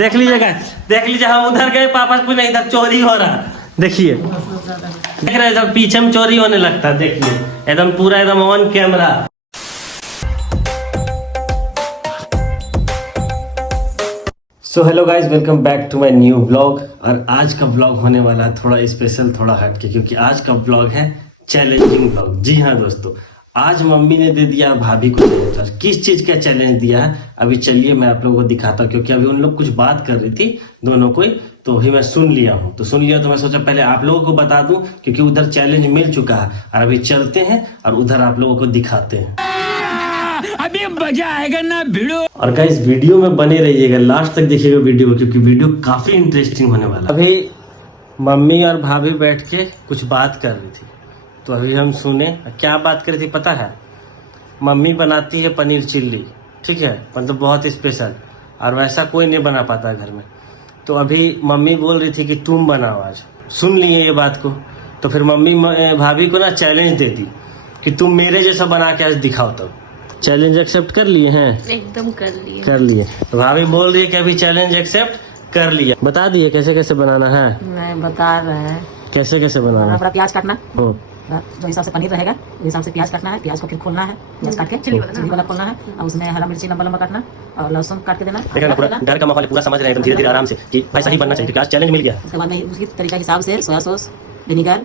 देख लीजिए हम उधर गए, पापा से पूछे इधर चोरी हो रहा। देखिए देख रहे हैं, पीछे में चोरी होने लगता है। देखिए एकदम पूरा एकदम on camera. So hello guys, welcome back to my new vlog. और आज का व्लॉग होने वाला है थोड़ा स्पेशल, थोड़ा हटके, क्योंकि आज का व्लॉग है चैलेंजिंग व्लॉग। जी हाँ दोस्तों, आज मम्मी ने दे दिया भाभी को चैलेंज। किस चीज का चैलेंज दिया है अभी चलिए मैं आप लोगों को दिखाता हूँ, क्योंकि अभी उन लोग कुछ बात कर रही थी दोनों कोई, तो अभी मैं सुन लिया हूँ। तो मैं सोचा पहले आप लोगों को बता दूं, क्योंकि उधर चैलेंज मिल चुका है। और अभी चलते हैं और उधर आप लोगों को दिखाते हैं। अभी मजा आएगा ना भिड़ो। और गाइस वीडियो में बने रहिएगा, लास्ट तक देखिएगा वीडियो, क्योंकि वीडियो काफी इंटरेस्टिंग होने वाला है। अभी मम्मी और भाभी बैठ के कुछ बात कर रही थी, तो अभी हम सुने क्या बात कर रही थी पता है। मम्मी बनाती है पनीर चिल्ली, ठीक है, मतलब बहुत स्पेशल, और वैसा कोई नहीं बना पाता घर में। तो अभी मम्मी बोल रही थी कि तुम बनाओ आज। सुन लिए ये बात को, तो फिर मम्मी भाभी को ना चैलेंज दे दी कि तुम मेरे जैसा बना के आज दिखाओ। तब चैलेंज एक्सेप्ट कर लिए हैं? एकदम कर लिए। तो भाभी बोल रही है कि अभी चैलेंज एक्सेप्ट कर लिया। बता दिए कैसे कैसे बनाना है? नहीं बता रहे हैं कैसे कैसे बनाना है। प्याज काटना, जो हिसाब से पनीर रहेगा उस हिसाब से प्याज काटना है। प्याज को फिर खोलना है, प्याज काट के चिल्ली वाला खोलना है, और उसमें हरा मिर्ची लंबा लंबा काटना और लहसुन काट के देना। पूरा डर का माहौल पूरा समझ रहे हैं, धीरे धीरे आराम से कि भाई सही बनना चाहिए, क्योंकि आज चैलेंज मिल गया। उसके बाद में उसकी तरीका के हिसाब से सोया सॉस, विनीगर,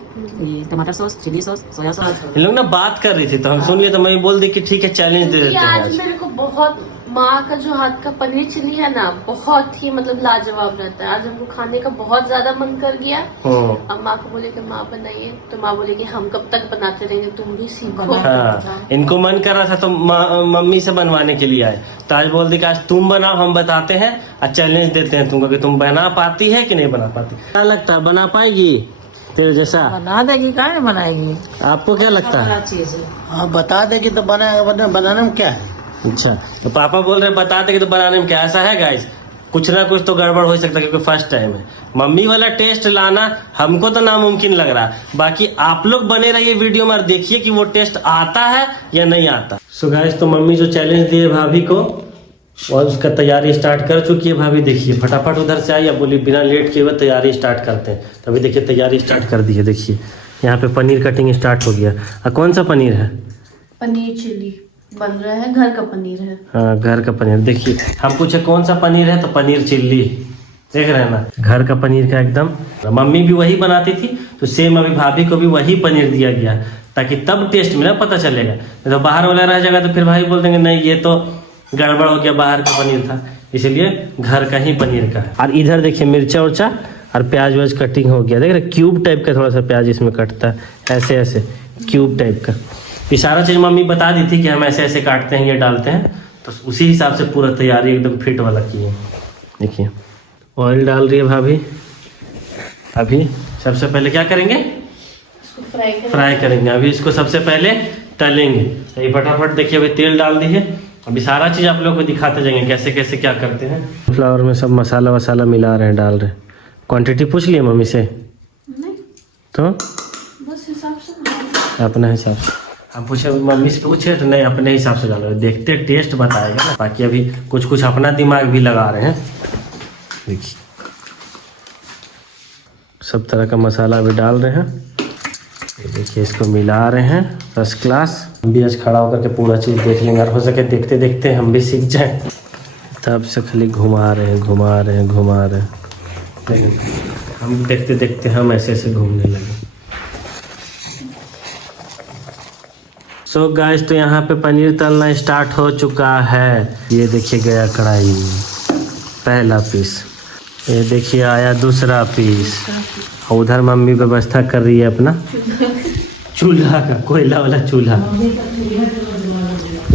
टमाटर sauce, chilli sauce, soya sauce. इन लोग ना बात कर रही थी, तो हम सुन लिए, तो मैं बोल दी कि ठीक है चैलेंज दे देते हैं आज मेरे को बहुत माँ का जो हाथ का पनीर चिल्ली है ना, बहुत ही मतलब लाजवाब रहता है। आज हमको खाने का बहुत ज्यादा मन कर गया। अब माँ को बोले कि माँ बनाइए, तो माँ बोले कि हम कब तक बनाते रहेंगे, तुम भी सीखो। हाँ, इनको मन कर रहा था तो मम्मी से बनवाने के लिए आए। तो आज बोल दी कि आज तुम बनाओ, हम बताते हैं और चैलेंज देते हैं तुमको कि तुम बना पाती है कि नहीं बना पाती। क्या लगता है बना पाएगी तेरे जैसा? बना देगी, क्या नहीं बनाएगी? आपको क्या लगता है? हाँ बता देगी तो बनाने में क्या है। अच्छा, तो पापा बोल रहे बता देगी तो बनाने में क्या। ऐसा है गाइस, कुछ ना कुछ तो गड़बड़ हो सकता है, क्योंकि फर्स्ट टाइम है। मम्मी वाला टेस्ट लाना हमको तो नामुमकिन लग रहा है। बाकी आप लोग बने रहिए वीडियो में और देखिए कि वो टेस्ट आता है या नहीं आता। सो गाइस, तो मम्मी जो चैलेंज दिए भाभी को, और उसका तैयारी स्टार्ट कर चुकी है भाभी। देखिए फटाफट उधर से आई, बोली बिना लेट किए हुए तैयारी स्टार्ट करते हैं। तभी देखिए तैयारी स्टार्ट कर दी है। देखिए यहाँ पे पनीर कटिंग स्टार्ट हो गया। कौन सा पनीर है? पनीर चिल्ली बन रहा है, घर का पनीर है। हाँ घर का पनीर। देखिए हम पूछे कौन सा पनीर है, तो पनीर चिल्ली। देख रहे हैं ना, घर का पनीर का एकदम। मम्मी भी वही बनाती थी, तो सेम अभी भाभी को भी वही पनीर दिया गया, ताकि तब टेस्ट मिला पता चलेगा। तो बाहर वाला रह जाएगा तो फिर भाई बोल देंगे नहीं ये तो गड़बड़ हो गया, बाहर का पनीर था। इसलिए घर का ही पनीर का। और इधर देखिए मिर्चा उर्चा और प्याज व्याज कटिंग हो गया। देख रहे क्यूब टाइप का थोड़ा सा प्याज इसमें कटता है, ऐसे ऐसे क्यूब टाइप का। ये सारा चीज मम्मी बता दी थी कि हम ऐसे ऐसे काटते हैं, ये डालते हैं, तो उसी हिसाब से पूरा तैयारी एकदम फिट वाला की है। देखिए ऑयल डाल रही है भाभी। अभी सबसे पहले क्या करेंगे? फ्राई करेंगे। अभी इसको सबसे पहले तलेंगे। ये फटाफट देखिए अभी तेल डाल दी है। अभी सारा चीज आप लोग को दिखाते जाएंगे कैसे कैसे क्या करते हैं। फ्लावर में सब मसाला वसाला मिला रहे हैं, डाल रहे हैं। क्वांटिटी पूछ लिए मम्मी से? नहीं, तो बस हिसाब से अपना हिसाब से। हम पूछे मम्मी से पूछे तो नहीं, अपने हिसाब से डालो, देखते टेस्ट बताएगा ना। बाकी अभी कुछ कुछ अपना दिमाग भी लगा रहे हैं। देखिए सब तरह का मसाला भी डाल रहे हैं। देखिए इसको मिला रहे हैं फर्स्ट क्लास। हम भी आज खड़ा होकर के पूरा चीज़ देख लेंगे, और हो सके देखते देखते हम भी सीख जाए। तब से खाली घुमा रहे हैं घुमा रहे हैं घुमा रहे हैं। लेकिन हम देखते देखते हम ऐसे ऐसे घूमने लगे। सो गाइस, तो यहाँ पे पनीर तलना स्टार्ट हो चुका है। ये देखिए गया कढ़ाई पहला पीस, ये देखिए आया दूसरा पीस, और उधर मम्मी व्यवस्था कर रही है अपना चूल्हा का, कोयला वाला चूल्हा,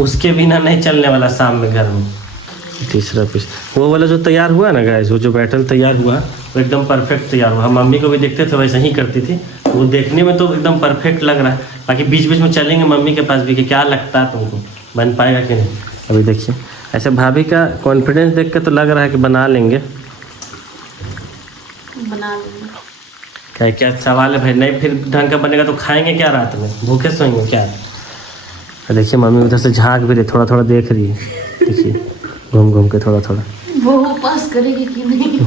उसके बिना नहीं चलने वाला शाम में घर में। तीसरा पीस वो वाला जो तैयार हुआ ना गाइस, वो जो बैटल तैयार हुआ वो एकदम परफेक्ट तैयार हुआ। हम मम्मी को भी देखते थे वैसे ही करती थी, वो देखने में तो एकदम परफेक्ट लग रहा है। बाकी बीच बीच में चलेंगे मम्मी के पास भी कि क्या लगता है तुमको, बन पाएगा कि नहीं। अभी देखिए ऐसे भाभी का कॉन्फिडेंस देख के तो लग रहा है कि बना लेंगे। बना लेंगे। क्या सवाल है भाई, नहीं फिर ढंग का बनेगा तो खाएंगे क्या रात में, भूखे सोएंगे क्या? देखिए मम्मी उधर से झाँक भी रही, थोड़ा थोड़ा देख रही है। देखिए घूम घूम के थोड़ा थोड़ा वो पास करेगी कि नहीं।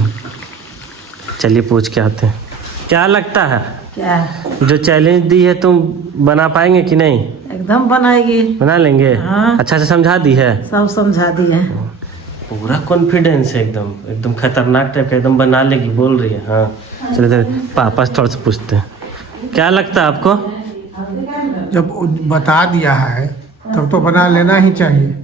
चलिए पूछ के आते हैं। क्या लगता है क्या जो चैलेंज दी है तुम बना पाएंगे कि नहीं? एकदम बनाएगी। बना लेंगे? हाँ। अच्छा से समझा दी है? सब समझा दिए। पूरा कॉन्फिडेंस है, एकदम एकदम खतरनाक टाइप का, एकदम बना लेगी बोल रही है। हाँ चलो चलो पापा से थोड़ा सा पूछते हैं। क्या लगता है आपको? जब बता दिया है तब तो बना लेना ही चाहिए।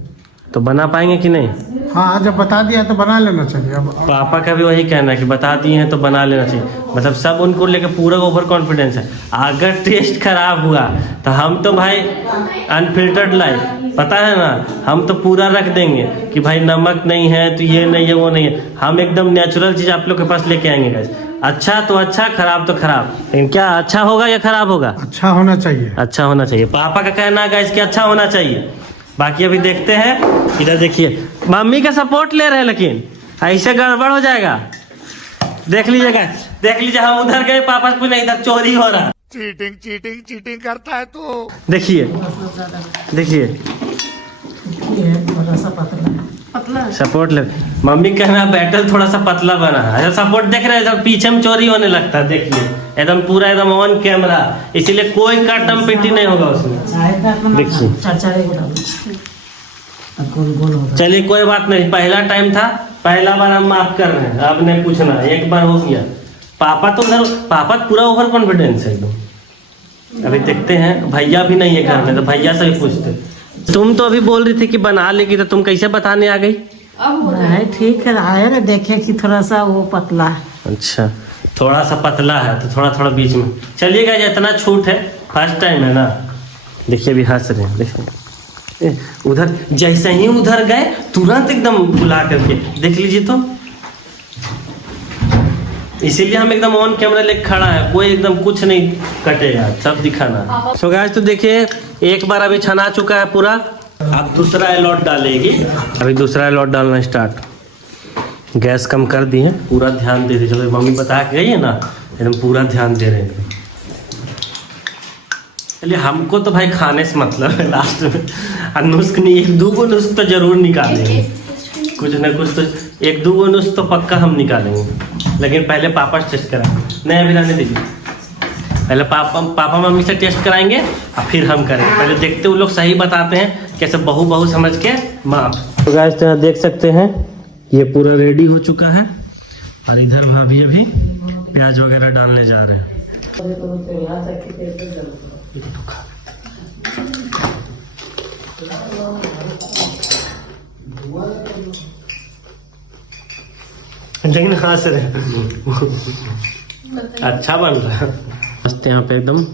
तो बना पाएंगे कि नहीं? हाँ, जब बता दिया तो बना लेना चाहिए। अब पापा का भी वही कहना है कि बता दिए हैं तो बना लेना चाहिए। मतलब सब उनको लेकर पूरा ओवर कॉन्फिडेंस है। अगर टेस्ट खराब हुआ तो हम तो भाई अनफिल्टर्ड लाइफ, पता है ना, हम तो पूरा रख देंगे कि भाई नमक नहीं है तो ये नहीं है वो नहीं है। हम एकदम नेचुरल चीज़ आप लोग के पास लेके आएंगे गाइस। अच्छा तो अच्छा, खराब तो खराब। लेकिन क्या अच्छा होगा या खराब होगा? अच्छा होना चाहिए। अच्छा होना चाहिए। पापा का कहना है गाइस कि अच्छा होना चाहिए। बाकी अभी देखते हैं। इधर देखिए मम्मी का सपोर्ट ले रहे हैं, लेकिन ऐसे गड़बड़ हो जाएगा। देख लीजिएगा, देख लीजिए हम उधर गए पापा से पूछे इधर चोरी हो रहा। चीटिंग चीटिंग चीटिंग करता है तो। देखिए देखिए थोड़ा सा पतला सपोर्ट ले। मम्मी कहना बैटल थोड़ा सा पतला बना है। अच्छा सपोर्ट देख रहे हैं, पीछे में चोरी होने लगता है। देखिए एकदम पूरा एकदम ऑन कैमरा, इसीलिए कोई काटम पिट्टी नहीं होगा उसमें। देखिए चलिए कोई बात नहीं, पहला टाइम था, पहला बार हम माफ कर रहे हैं। अब नहीं पूछना, एक बार हो गया। पापा तो उधर, पापा पूरा ओवर कॉन्फिडेंस है एकदम। अभी देखते हैं, भैया भी नहीं है घर में तो भैया से भी पूछते। तुम तो अभी बोल रही थी कि बना लेगी, तो तुम कैसे बताने आ गई? नहीं ठीक है, आए ना देखे कि थोड़ा सा वो पतला है। अच्छा थोड़ा सा पतला है तो थोड़ा थोड़ा बीच में चलिएगा। इतना छूट है, फर्स्ट टाइम है ना। देखिए अभी हंस रहे हैं, देखिए उधर जैसे ही उधर गए तुरंत एकदम बुला करके देख लीजिए तो। इसीलिए हम एकदम ऑन कैमरा लेके खड़ा है, कोई एकदम कुछ नहीं कटेगा, सब दिखाना। सो गाइस तो देखिए एक बार अभी छना चुका है पूरा। अब दूसरा अलॉट डालेगी। अभी दूसरा अलॉट डालना स्टार्ट। गैस कम कर दी है, पूरा ध्यान दे दीजिए। मम्मी बता के गई है ना, एकदम पूरा ध्यान दे रहे हैं। चलिए हमको तो भाई खाने से मतलब है लास्ट में। और नुस्ख नहीं, एक दो को नुस्ख तो जरूर निकालेंगे, कुछ ना कुछ तो एक दो नुस्ख तो पक्का हम निकालेंगे। लेकिन पहले पापा से टेस्ट कराएंगे। नहीं अभी रहने दीजिए, पहले पापा मम्मी से टेस्ट कराएंगे और फिर हम करेंगे। पहले देखते वो लोग सही बताते हैं कैसे बहू बहू समझ के माप। तो गाइस तो यहाँ देख सकते हैं ये पूरा रेडी हो चुका है। और इधर भाभी अभी प्याज वगैरह डालने जा रहे हैं। लेकिन हंस रहे अच्छा बन रहा है मस्त। यहाँ पे एकदम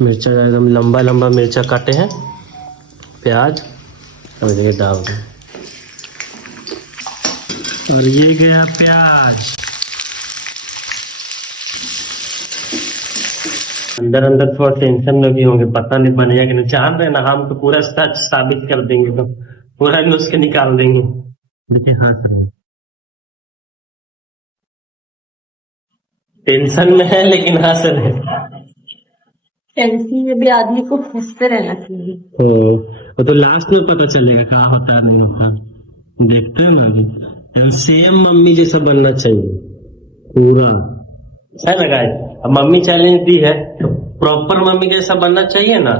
मिर्चा एकदम लंबा लंबा मिर्चा काटे हैं, प्याज और ये डाल दें। और ये गया प्याज। अंदर अंदर थोड़ा टेंशन में भी होंगे, पता नहीं बनेगा कि नहीं। जान रहे ना हम तो पूरा सच साबित कर देंगे, तो पूरा नुस्खे निकाल देंगे। देखिए हाँ सर टेंशन में है लेकिन हंस रहे। टेंशन में भी आदमी को हंसते रहना चाहिए। वो तो लास्ट में पता चलेगा क्या होता है नहीं होता। देखते हैं ना अभी सेम मम्मी जैसा बनना चाहिए पूरा है ना गाइस। अब मम्मी चैलेंज दी है तो प्रॉपर मम्मी जैसा बनना चाहिए ना।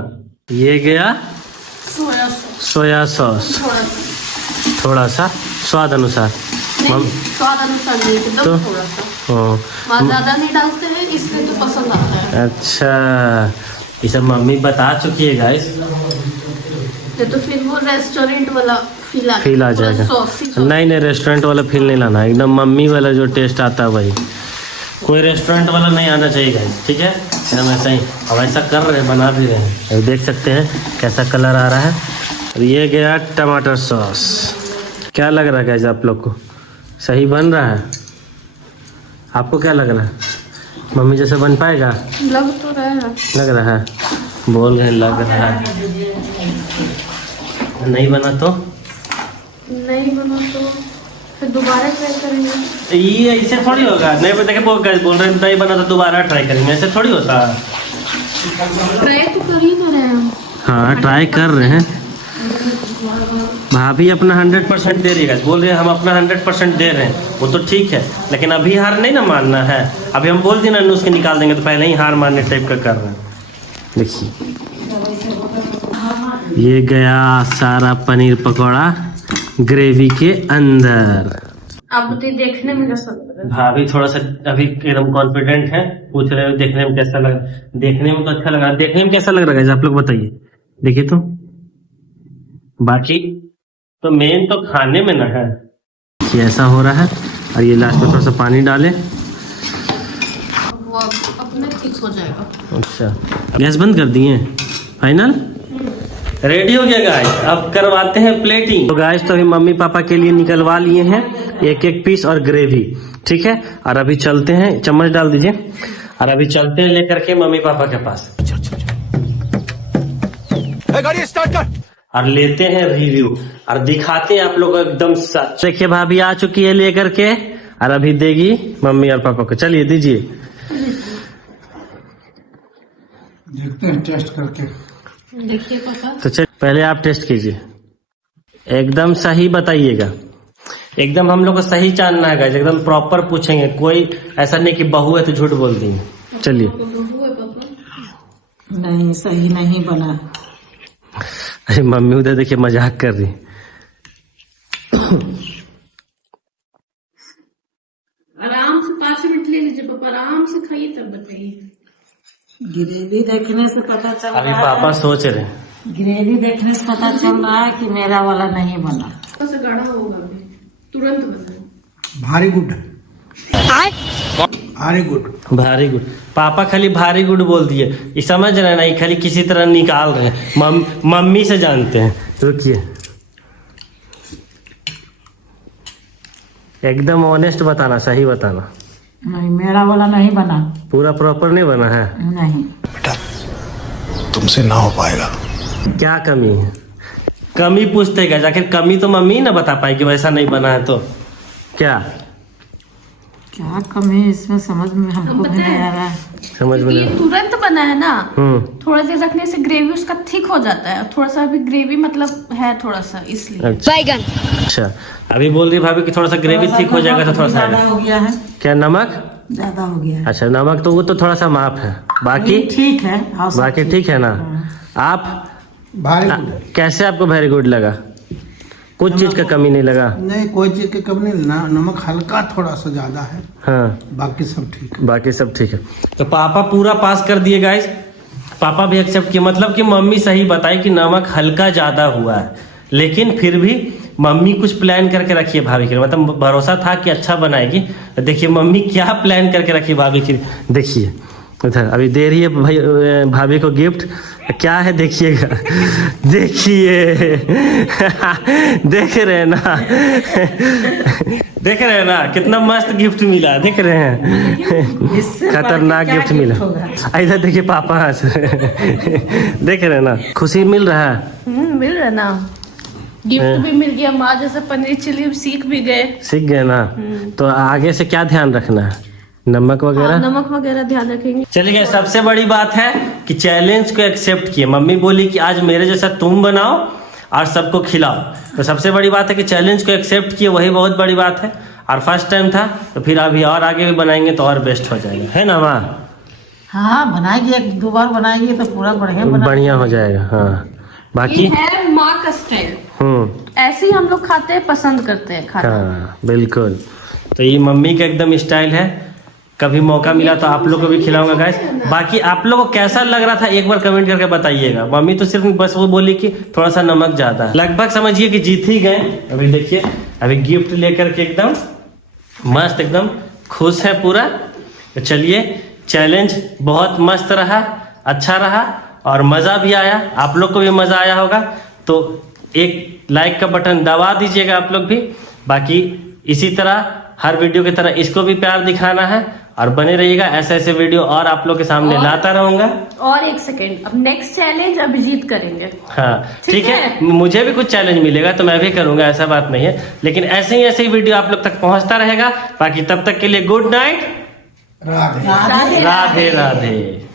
ये गया सोया सॉस, थोड़ा सा स्वाद अनुसार। स्वाद अनुसार नहीं, एकदम तो थोड़ा सा। ज्यादा नहीं डालते हैं इसलिए तो पसंद आता है। अच्छा ये सब मम्मी बता चुकी है गाइस। तो फिर वो रेस्टोरेंट वाला फील आ जाएगा। नहीं नहीं रेस्टोरेंट वाला फील नहीं लाना, एकदम मम्मी वाला जो टेस्ट आता है वही। कोई रेस्टोरेंट वाला नहीं आना चाहिए गाइस, ठीक है। हम ऐसा ही अब ऐसा कर रहे हैं, बना भी रहे हैं। अब देख सकते हैं कैसा कलर आ रहा है। और ये गया टमाटर सॉस। क्या लग रहा है गाइस आप लोग को, सही बन रहा है? आपको क्या लग रहा है, मम्मी जैसा बन पाएगा? लग तो रहा है, लग रहा है, बोल रहे लग रहा है। नहीं बना तो फिर दोबारा ट्राई करेंगे। ये ऐसे थोड़ी होगा। नहीं देखे बोल रहे हैं नहीं बना तो दोबारा ट्राई करेंगे, ऐसे थोड़ी होता। ट्राई तो कर ही रहे हैं हम। हाँ ट्राई कर रहे हैं। भाभी अपना 100% दे रही है, बोल रहे हैं हम अपना 100% दे रहे हैं, वो तो ठीक है, लेकिन अभी हार नहीं ना मानना है। अभी हम बोल दिए ना नुस्खे निकाल देंगे तो पहले ही हार मारने टाइप का कर रहे हैं। देखिए ये गया सारा पनीर पकौड़ा ग्रेवी के अंदर। अब तो देखने में कैसा लग रहा भाभी थोड़ा सा अभी एकदम कॉन्फिडेंट है, पूछ रहे हो देखने में कैसा लग, देखने में तो अच्छा लग रहा है, देखने में कैसा लग रहा है आप लोग बताइए। देखिए तो बाकी तो मेन तो खाने में ना है। ये ऐसा हो रहा है और ये लास्ट में थोड़ा सा पानी डाले, वो अपने ठीक हो जाएगा। अच्छा गैस बंद कर दिए, फाइनल रेडी हो गया गाइस। अब करवाते हैं प्लेटिंग। तो गाइस तो अभी मम्मी पापा के लिए निकलवा लिए हैं एक एक पीस और ग्रेवी, ठीक है। और अभी चलते हैं, चम्मच डाल दीजिए, और अभी चलते हैं लेकर के मम्मी पापा के पास गाड़ी स्टार्ट कर। और लेते हैं रिव्यू और दिखाते हैं आप लोग को एकदम सच। देखिए भाभी आ चुकी है लेकर के, और अभी देगी मम्मी और पापा को। चलिए दीजिए, देखते हैं टेस्ट करके। देखिए पापा, तो चल पहले आप टेस्ट कीजिए, एकदम सही बताइएगा, एकदम हम लोग को सही जानना है गाइस, एकदम प्रॉपर पूछेंगे, कोई ऐसा नहीं कि बहू है तो झूठ बोल देंगे। चलिए नहीं सही नहीं बना। अरे मम्मी उधर देखिए मजाक कर रही। आराम से 5 मिनट ले लीजिए पापा, आराम से खाइए तब बताइए। ग्रेवी देखने से पता चल अभी रहा है, पापा सोच रहे हैं, ग्रेवी देखने से पता चल रहा है कि मेरा वाला नहीं बना। थोड़ा सा गाढ़ा होगा अभी, तुरंत बना। भारी गुड, भारी गुड। भारी गुड। पापा खाली भारी गुड बोल दिए, ये समझ रहे ना, ये खाली किसी तरह निकाल रहे हैं, मम्मी से जानते हैं। रुकिए, एकदम ऑनेस्ट बताना, सही बताना। नहीं मेरा वाला नहीं बना, पूरा प्रॉपर नहीं बना है। नहीं तुमसे ना हो पाएगा। क्या कमी है? कमी पूछते क्या, आखिर कमी तो मम्मी ना बता पाएगी, वैसा नहीं बना है तो क्या क्या कमी है इसमें, समझ में हमको भी नहीं आ रहा है। समझ में ये नहीं। तुरंत बना है ना, हम्म, थोड़ा देर रखने से ग्रेवी उसका थिक हो जाता है, थोड़ा सा अभी ग्रेवी मतलब है थोड़ा सा, इसलिए। अच्छा अभी बोल रही भाभी कि थोड़ा सा ग्रेवी थिक हो जाएगा तो थोड़ा सा ज्यादा हो गया है, क्या नमक ज्यादा हो गया है। अच्छा नमक तो वो तो थोड़ा सा माफ है, बाकी ठीक है। और सब बाकी ठीक है ना। आप भारी गुड है। कैसे आपको वेरी गुड लगा? कुछ चीज का कमी नहीं लगा? नहीं कोई चीज की कमी नहीं, नमक हल्का थोड़ा सा ज्यादा है, हाँ बाकी सब ठीक है। बाकी सब ठीक है। तो पापा पूरा पास कर दिए गाइस, पापा भी एक्सेप्ट किए, मतलब कि मम्मी सही बताई कि नमक हल्का ज्यादा हुआ है, लेकिन फिर भी मम्मी कुछ प्लान करके रखी है भाभी के लिए, मतलब भरोसा था कि अच्छा बनाएगी। तो देखिए मम्मी क्या प्लान करके रखी है भाभी के लिए, देखिए उधर अभी दे रही है भाई भाभी को गिफ्ट, क्या है देखिएगा, देखिए देख रहे हैं ना, देख रहे हैं ना कितना मस्त गिफ्ट मिला, देख रहे हैं खतरनाक गिफ्ट मिला। इधर देखिए पापा हंस देख रहे हैं ना, खुशी मिल रहा है। मिल रहा ना, गिफ्ट भी मिल गया, माँ जैसे पनीर चिली सीख भी गए, सीख गए ना। तो आगे से क्या ध्यान रखना है, नमक वगैरह? नमक वगैरह ध्यान रखेंगे। चलिए सबसे बड़ी बात है कि चैलेंज को एक्सेप्ट किए, मम्मी बोली कि आज मेरे जैसा तुम बनाओ और सबको खिलाओ, तो सबसे बड़ी बात है कि चैलेंज को एक्सेप्ट किए, वही बहुत बड़ी बात है। और फर्स्ट टाइम था तो फिर अभी और आगे भी बनाएंगे तो और बेस्ट हो जाएगा, है ना माँ? हाँ बनाएगी, 1-2 बार बनाएगी तो पूरा बढ़िया हो जाएगा। हाँ बाकी ये है माँ का स्टाइल, ऐसे ही हम लोग खाते हैं, पसंद करते हैं खाना। हाँ बिल्कुल, तो ये मम्मी का एकदम स्टाइल है, कभी मौका मिला तो आप लोग को भी खिलाऊंगा गाइस। बाकी आप लोगों को कैसा लग रहा था एक बार कमेंट करके बताइएगा। मम्मी तो सिर्फ बस वो बोली कि थोड़ा सा नमक ज्यादा है, लगभग समझिए कि जीत ही गए। अभी देखिए अभी गिफ्ट लेकर के एकदम मस्त, एकदम खुश है पूरा। तो चलिए चैलेंज बहुत मस्त रहा, अच्छा रहा और मजा भी आया, आप लोग को भी मजा आया होगा। तो एक लाइक का बटन दबा दीजिएगा आप लोग भी। बाकी इसी तरह हर वीडियो की तरह इसको भी प्यार दिखाना है और बने रहिएगा, ऐसे ऐसे वीडियो और आप लोग के सामने लाता रहूंगा। और एक सेकेंड, अब नेक्स्ट चैलेंज अभिजीत करेंगे। हाँ ठीक है, मुझे भी कुछ चैलेंज मिलेगा तो मैं भी करूंगा, ऐसा बात नहीं है, लेकिन ऐसे ही वीडियो आप लोग तक पहुंचता रहेगा। बाकी तब तक के लिए गुड नाइट, राधे राधे राधे।